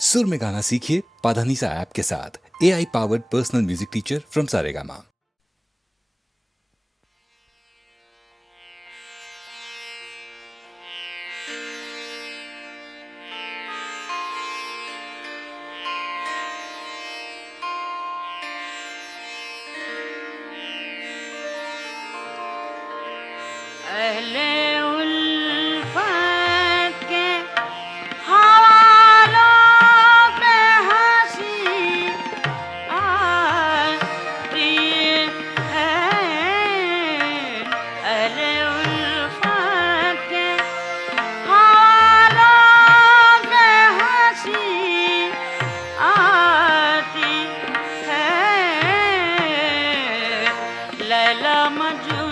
सुर में गाना सीखिए पाधानीसा ऐप के साथ। AI powered personal music teacher from Saregama. अहले उल्फत के हवालों पे हंसी आती है। अहले उल्फत के हवालों पे हंसी आती है। लैला मजनू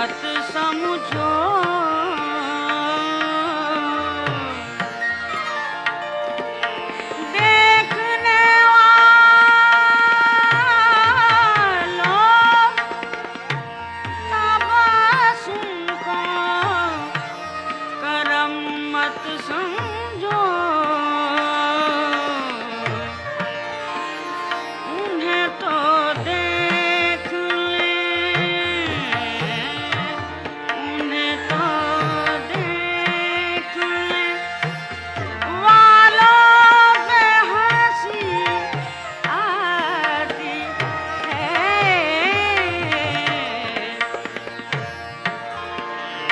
मत समझो देखने वालों तबस्सुम को करम मत समझो उन्हें तो देख ले उन्हें तो देख ले वालों पे हंसी आती है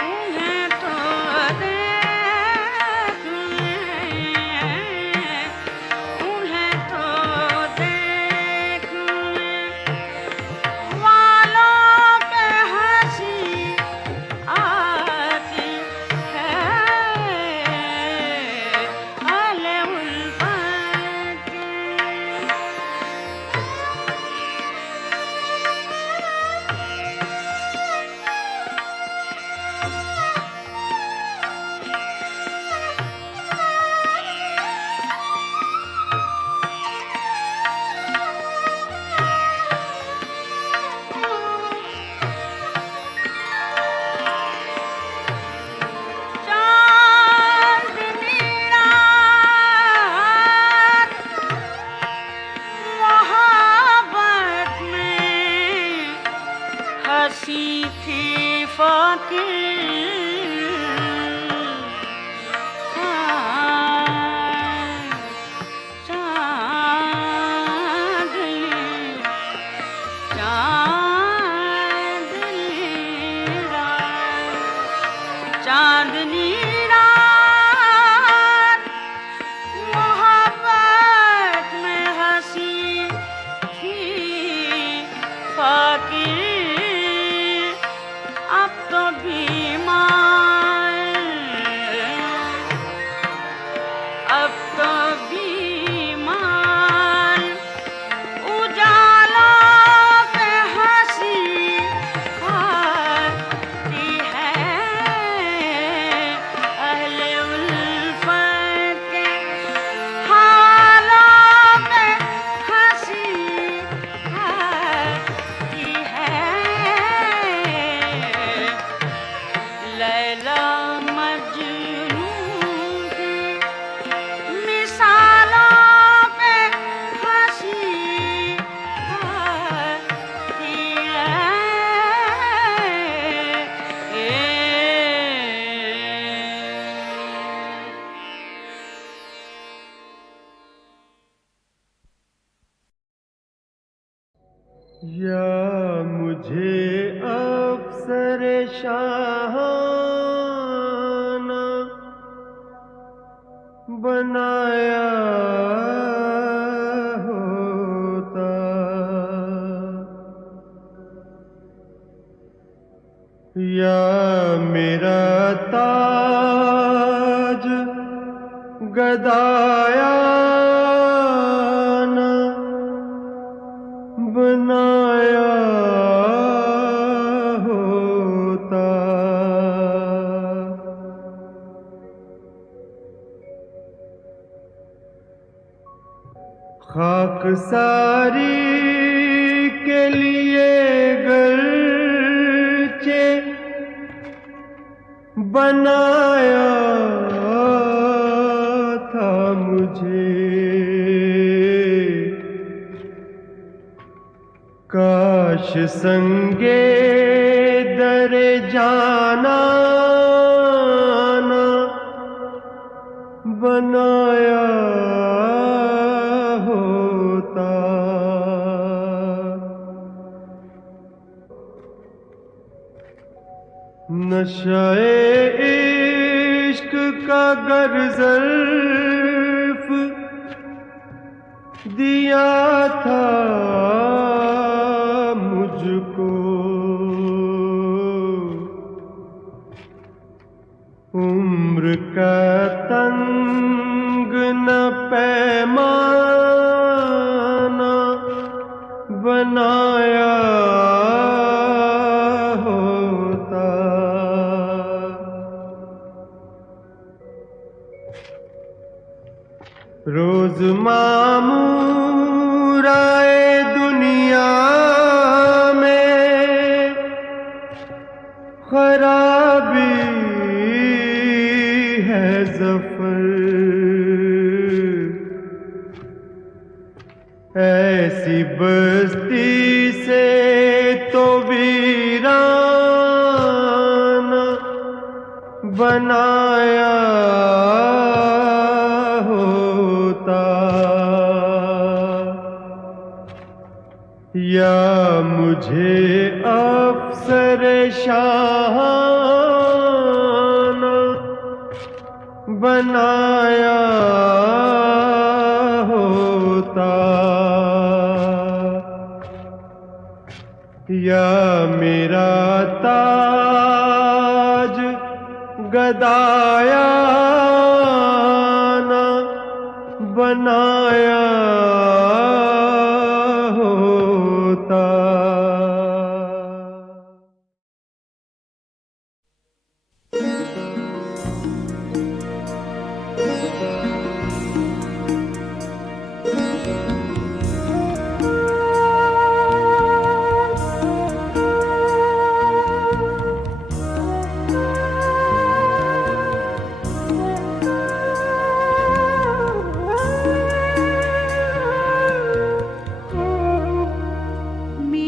उन्हें तो देख ले उन्हें तो देख ले वालों पे हंसी आती है अले उल्फत के चांदनी रात मोहब्बत में हंसी थी फकीर चांदनी चांदनी रात मोहब्बत में हंसी थी फकीर अब तो बीमार अब तो बीमार उजालों पे हंसी आती है अहले उल्फत के हालों पे हंसी आती है लैला मजनू की मिसालों पे हंसी आती है या मुझे अफसर शाहाना बनाया होता या मेरा ताज गदाया न बनाया होता खाकसारी के लिए गरचे बनाया था मुझे काश संगे दरे जाना न बनाया होता नशाए इश्क का गर्ज़ल्फ दिया था मुझको उम्र का तंग न पैमाना बनाया होता रोज मामूर आए दुनिया में खराबी है ज़फ़र, ऐसी बस्ती से तो वीराना बनाया होता, या मुझे अफसर शाहाना बनाया होता, या मेरा ताज गदाया ना बनाया होता। मी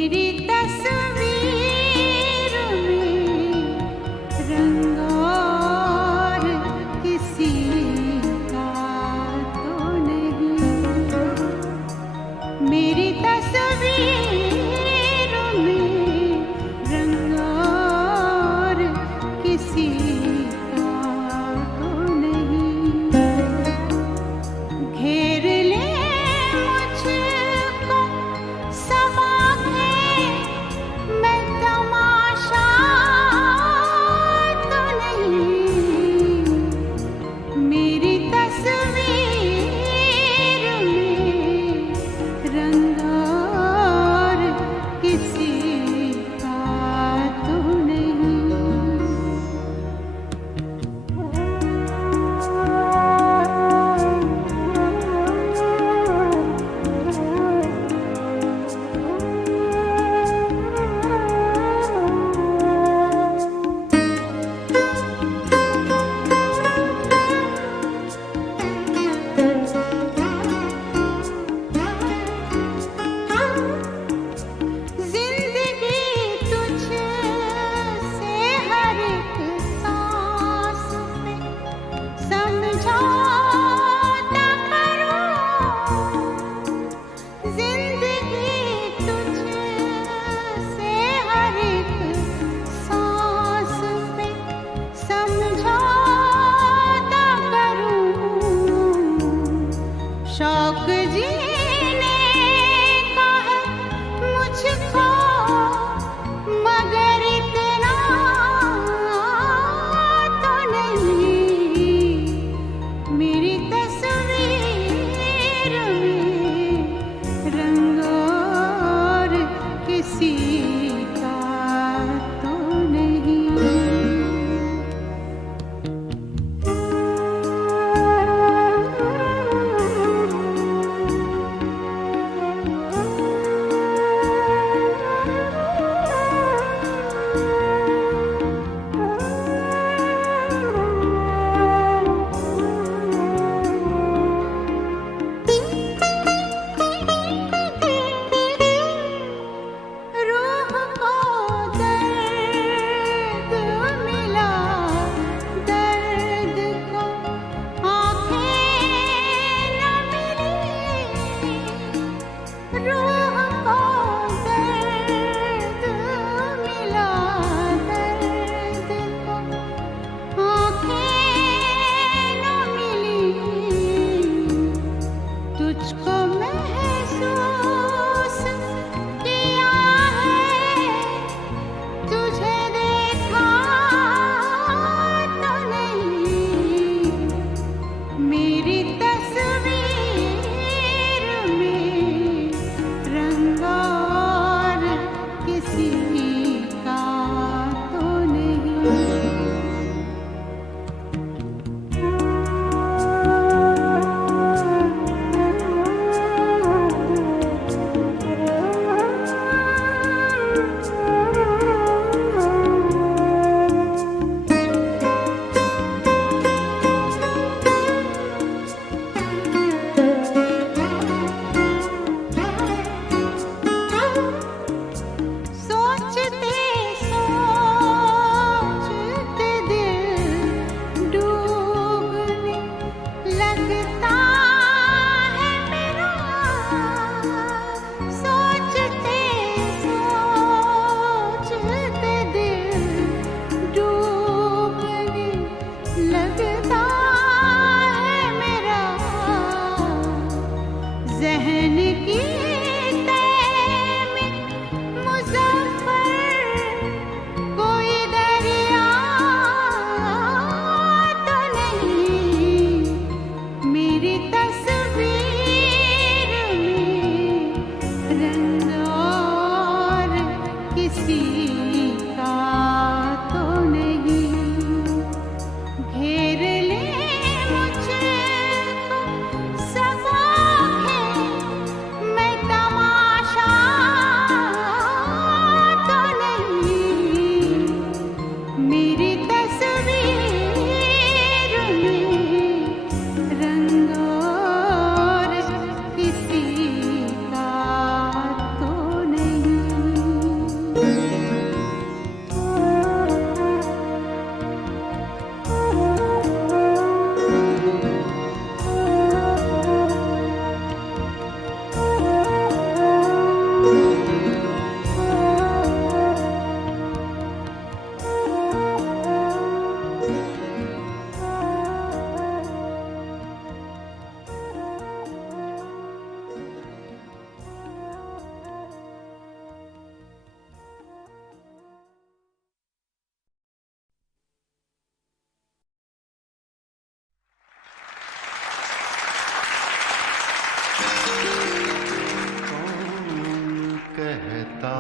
कहता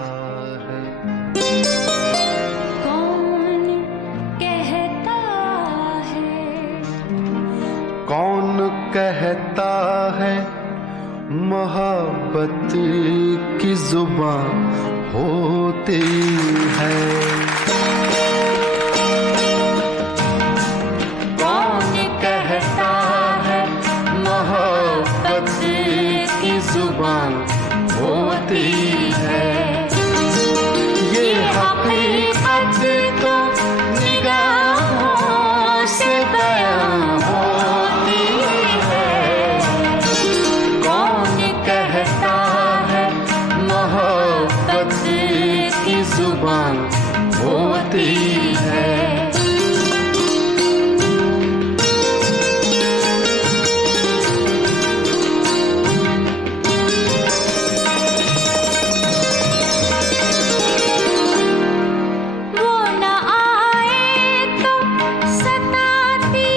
है? कौन कहता है? कौन कहता है मोहब्बत की जुबान होती है? कौन कहता है मोहब्बत की जुबान होती है? ये हकीकत तो निगाहों से बयां होती है। कौन कहता है मोहब्बत की जुबान होती है। वो न आए तो सताती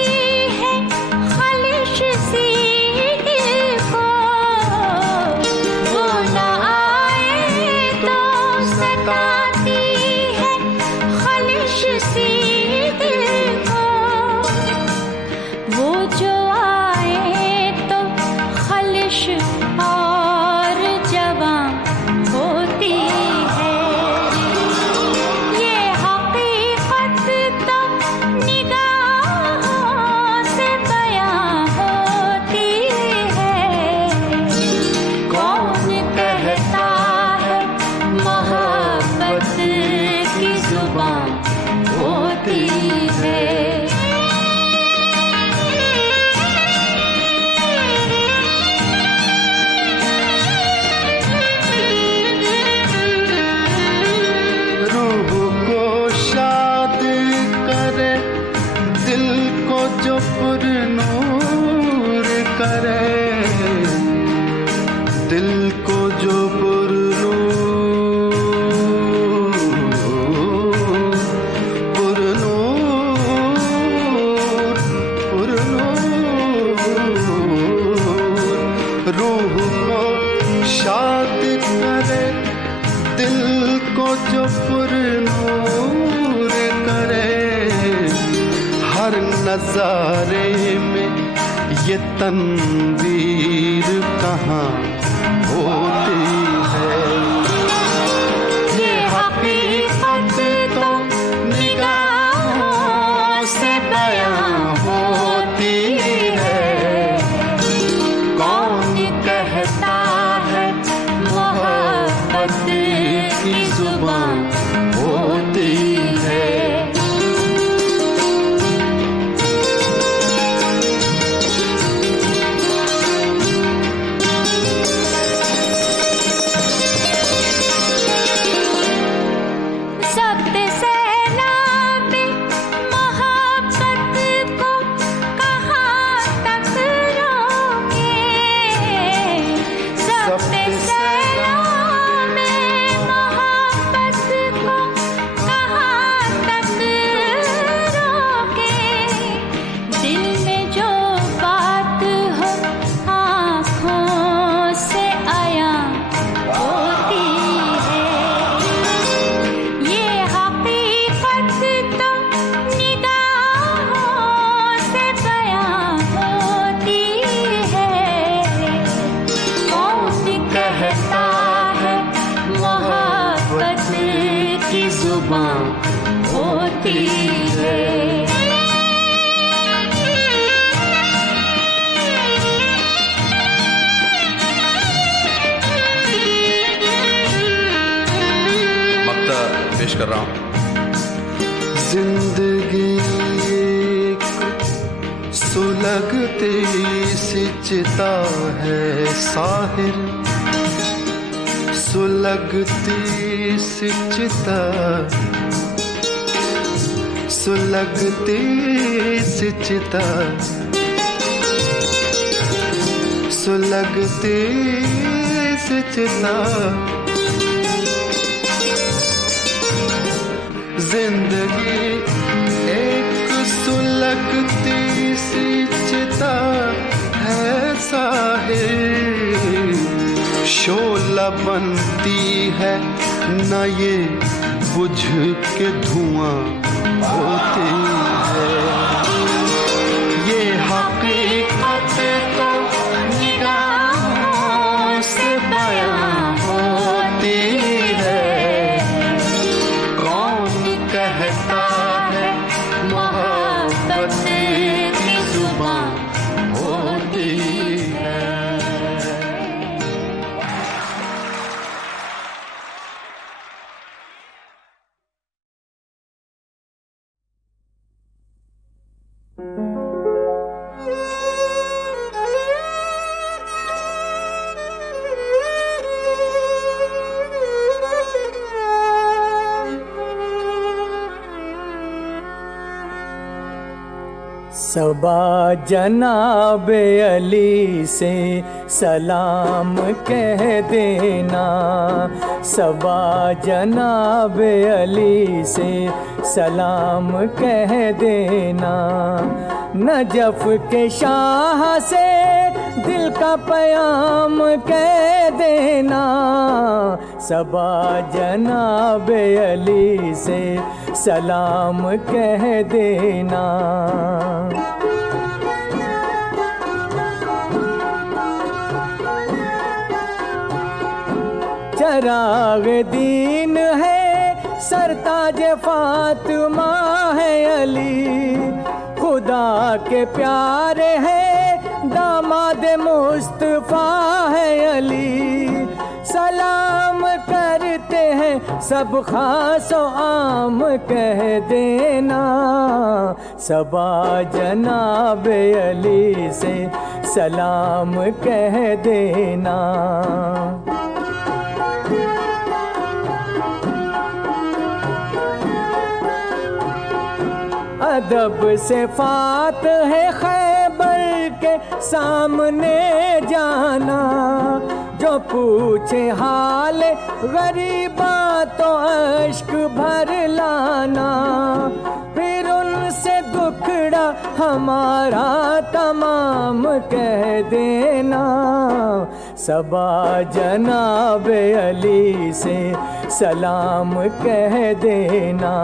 है ख्वाहिश सी दिल को। वो न आए तो सताती है ख्वाहिश सी दिल को। वो जो आए तो ख्वाहिश और जवां होती है। ये हकीकत तो निगाहों से बयां होती है। कौन कहता है मोहब्बत की जुबान होती है। रूह को शाद करे, दिल को जो पुरनूर करे, दिल को जो रूह को शाद करे, दिल को जो पुरनूर करे। हर नजारे में ये तनवीर कहाँ होती है? ये हकीकत तो निगाहों से बयां होती है। कौन कहता है मोहब्बत की जुबान होती है। शब्द सैलाबे मोहब्बत को कहाँ तक रोके। शब्द सैलाबे मोहब्बत को कहाँ तक रोके। दिल में जो बात हो आँखों से आया होती है। ये हकीकत तो निगाहों से बयां होती है। कौन कहता है मोहब्बत की जुबान होती है। मक्ता पेश कर रहा हूँ। जिंदगी एक सुलगती सी चिता है साहिर, सुलगती सी चिता, सुलगती सी चिता, सुलगती सी चिता। जिंदगी एक सुलगती सी चिता है साहिर, शोला बनती है न ये बुझ के धुआं होती है। ये हकीकत तो निगाहों से बयां होती है। कौन कहता है मोहब्बत की जुबां होती है। सबा जनाब अली से सलाम कह देना। सबा जनाब अली से सलाम कह देना। नजफ के शाह से दिल का पयाम कह देना। सबा जनाब अली से सलाम कह देना। चराग दीन है सरताज फातिमा है अली। खुदा के प्यारे है दामाद मुस्तफा है अली। सलाम करते हैं सब खासो आम कह देना। सबा जनाब अली से सलाम कह देना। अदब से फात है खैबर के सामने जाना। जो पूछे हाल गरीबा तो अश्क भर लाना। फिर उनसे दुखड़ा हमारा तमाम कह देना। सबा जनाब अली से सलाम कह देना।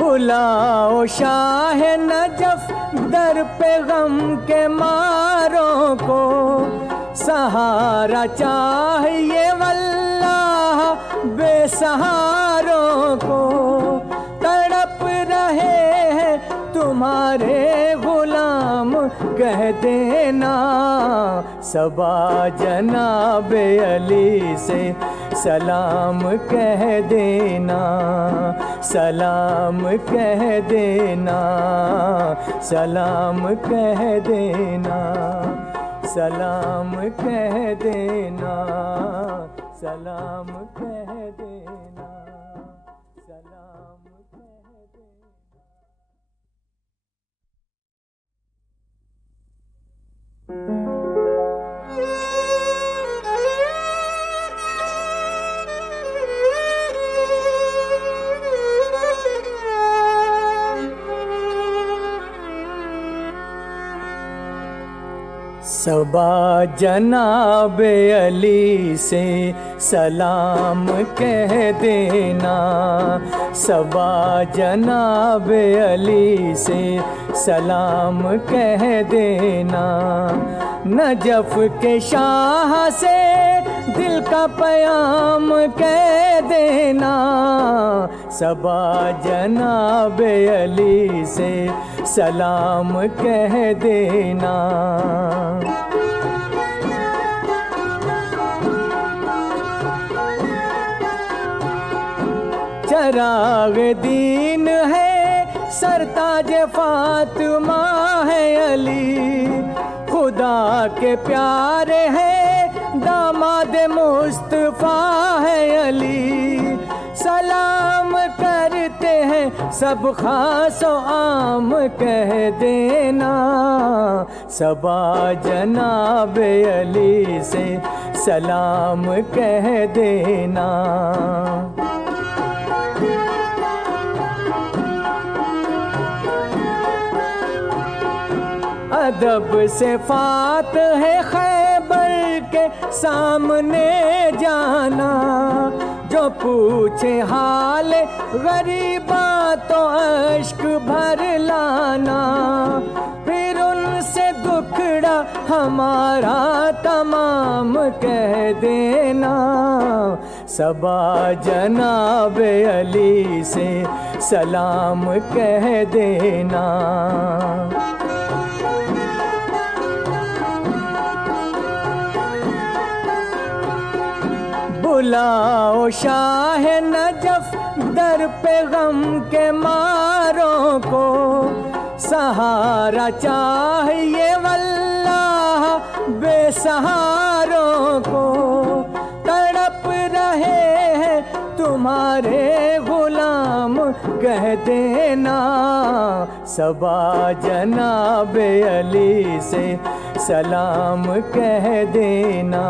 बुलाओ शाह नजफ दर पे गम के मारों को। सहारा चाहिए वल्लाह बेसहारों को। तड़प रहे हैं तुम्हारे गुलाम कह देना। सबा जनाब अली से सलाम कह देना। सलाम कह देना। सलाम कह देना। सलाम कह देना। सलाम कह देना। सलाम कह देना। सबा जनाब अली से सलाम कह देना। सबा जनाब अली से सलाम कह देना। नजफ के शाह से दिल का पयाम कह देना। सबा जनाब अली से सलाम कह देना। चराग दीन है सरताज फातिमा है अली। खुदा के प्यारे है दामाद मुस्तफा है अली। सलाम करते हैं सब खासो आम कह देना। सबा जनाब अली से सलाम कह देना। अदब से फात है खैबर के सामने जाना, जो पूछे हाल गरीबा तो अश्क भर लाना, फिर उनसे दुखड़ा हमारा तमाम कह देना। सबा जनाब अली से सलाम कह देना। बुलाओ शाह नजफ दर पे गम के मारों को, सहारा चाहिए वल्लाह बेसहारों को। तड़प रहे हैं तुम्हारे गुलाम कह देना। सबा जनाब अली से सलाम कह देना,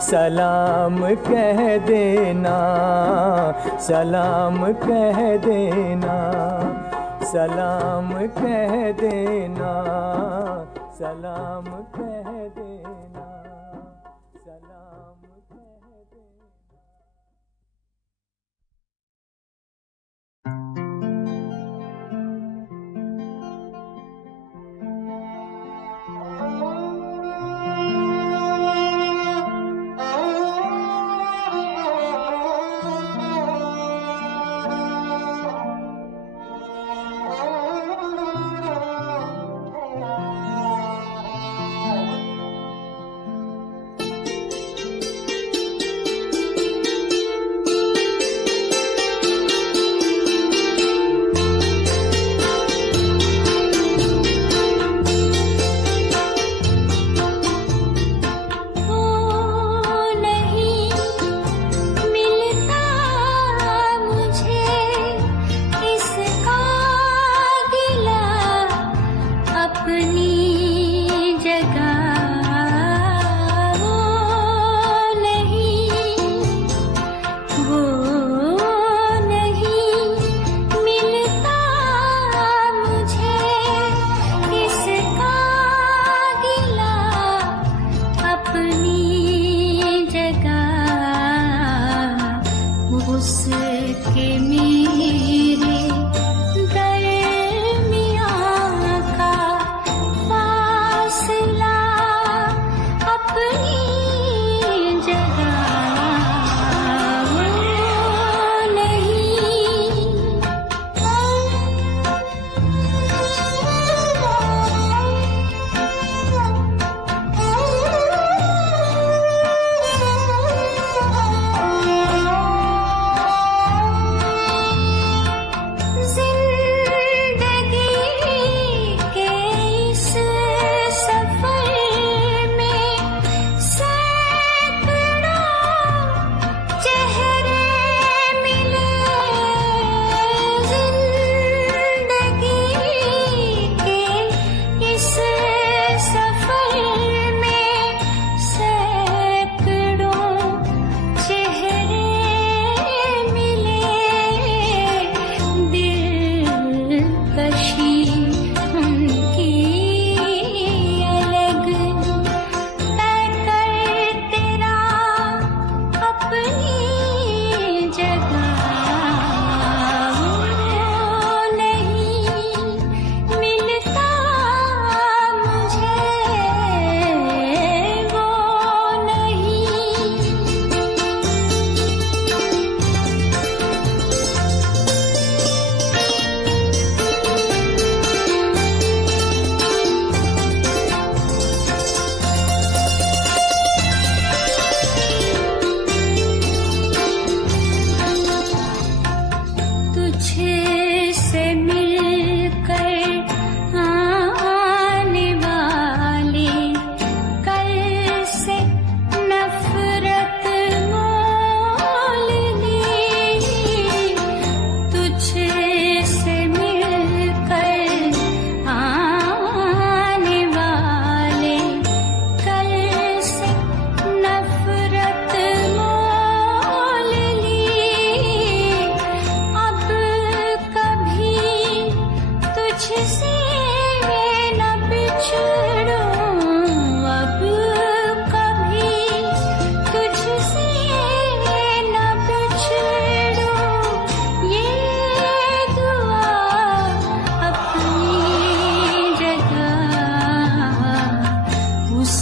सलाम कह देना, सलाम कह देना, सलाम कह देना, सलाम कह देना, सलाम कह देना।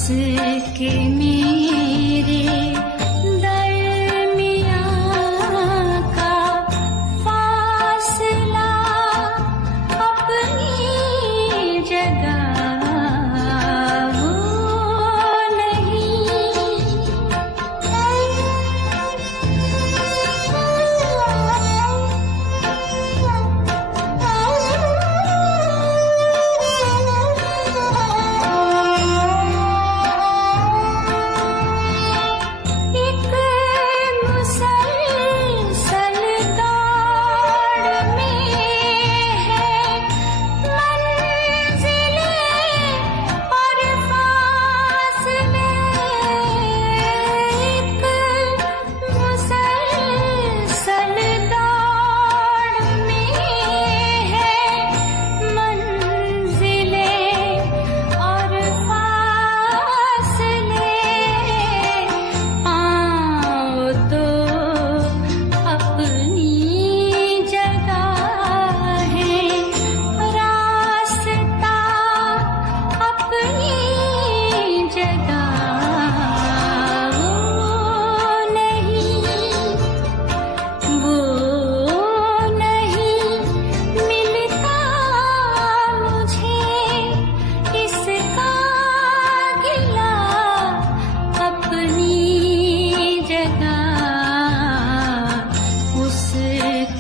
उसके मेरे दरमियाँ का फासला अपनी जगह वो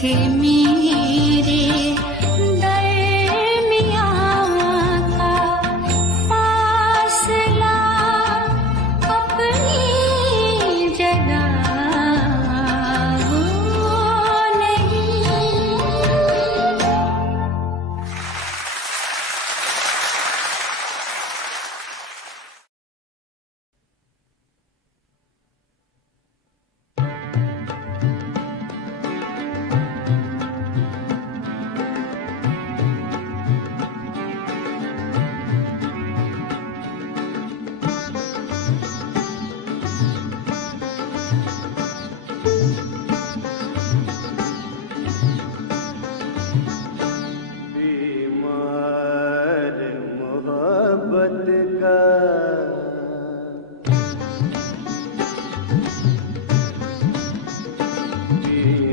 के मेरे दरमियाँ का फासला अपनी जगह वो नहीं। बीमार मोहब्बत का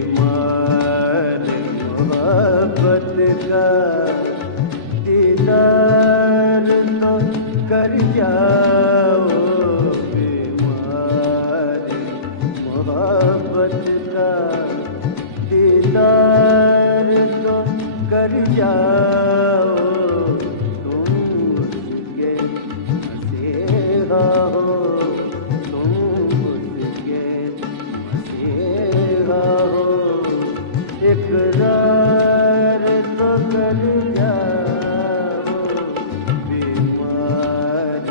बीमार मोहब्बत का दीदार तो कर जाओ। बीमार मोहब्बत का दीदार तो कर जाओ। तुम उसके मसीहा हो, तुम उसके मसीहा हो। इकरार तो कर जाओ। बीमार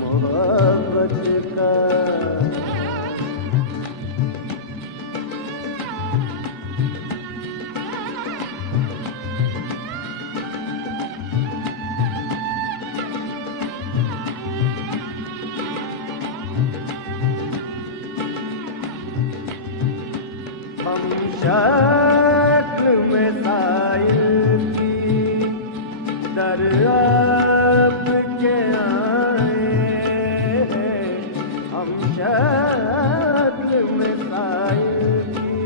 मोहब्बत का हम शक्ल में साइल की दरियाब के आए हैं। हम शक्ल में साइल की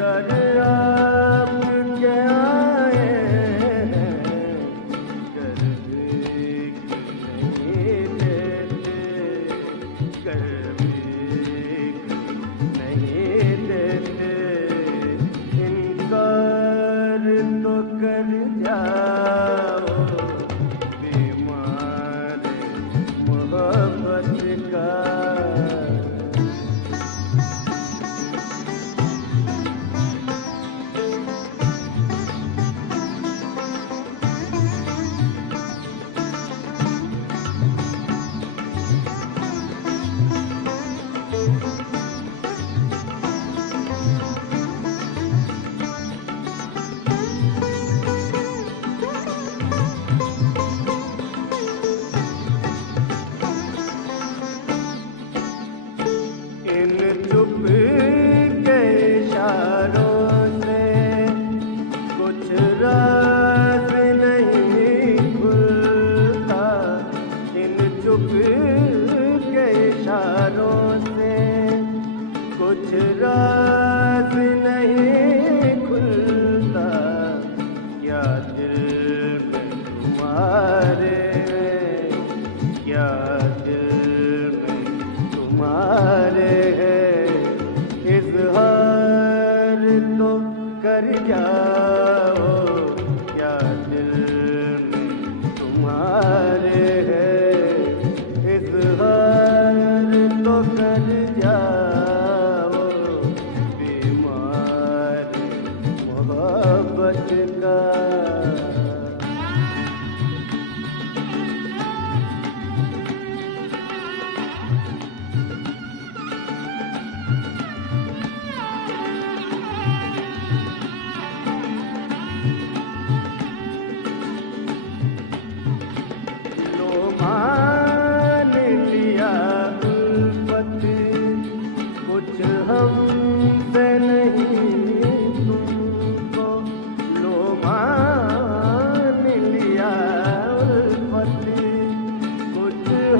दरियाब के आए हैं। गर्मी नहीं देते, गर्मी नहीं देते।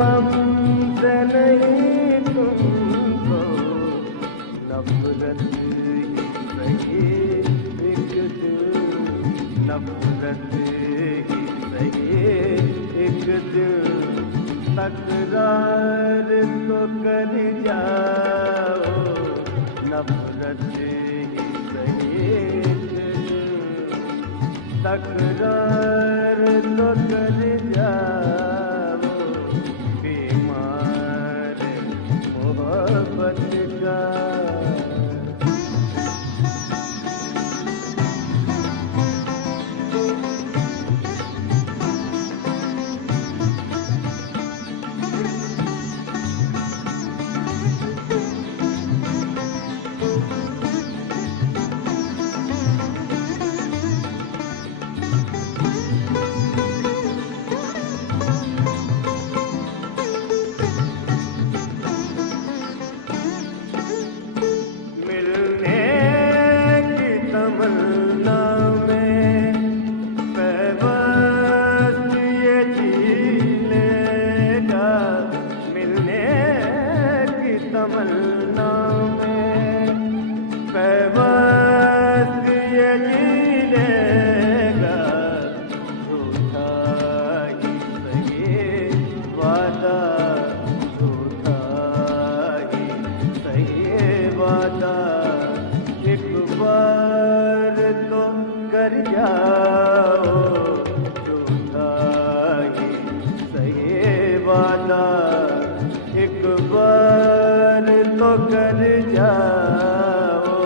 हमसे नहीं तुमको नफरत ही सही एक दिल, नफरत ही सही एक दिल, तकरार तो कर जाओ नफरत ही सही एक दिल, तकरार तो कर जाओ बीमार मोहब्बत का। मिलने की तमन्ना में पैबंद ये जी लेगा, मिलने की तमन्ना में पैबंद ये जी लेगा, झूठा ही सही वादा, झूठा ही सही वादा, एक बार तो कर जाओ झूठा ही सही वादा, एक बार तो कर जाओ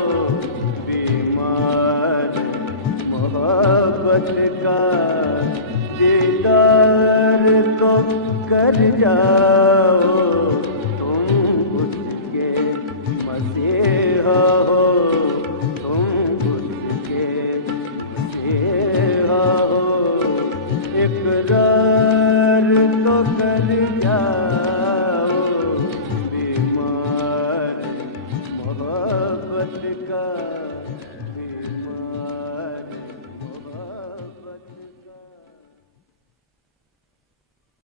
बीमार मोहब्बत का, दीदार तो कर जाओ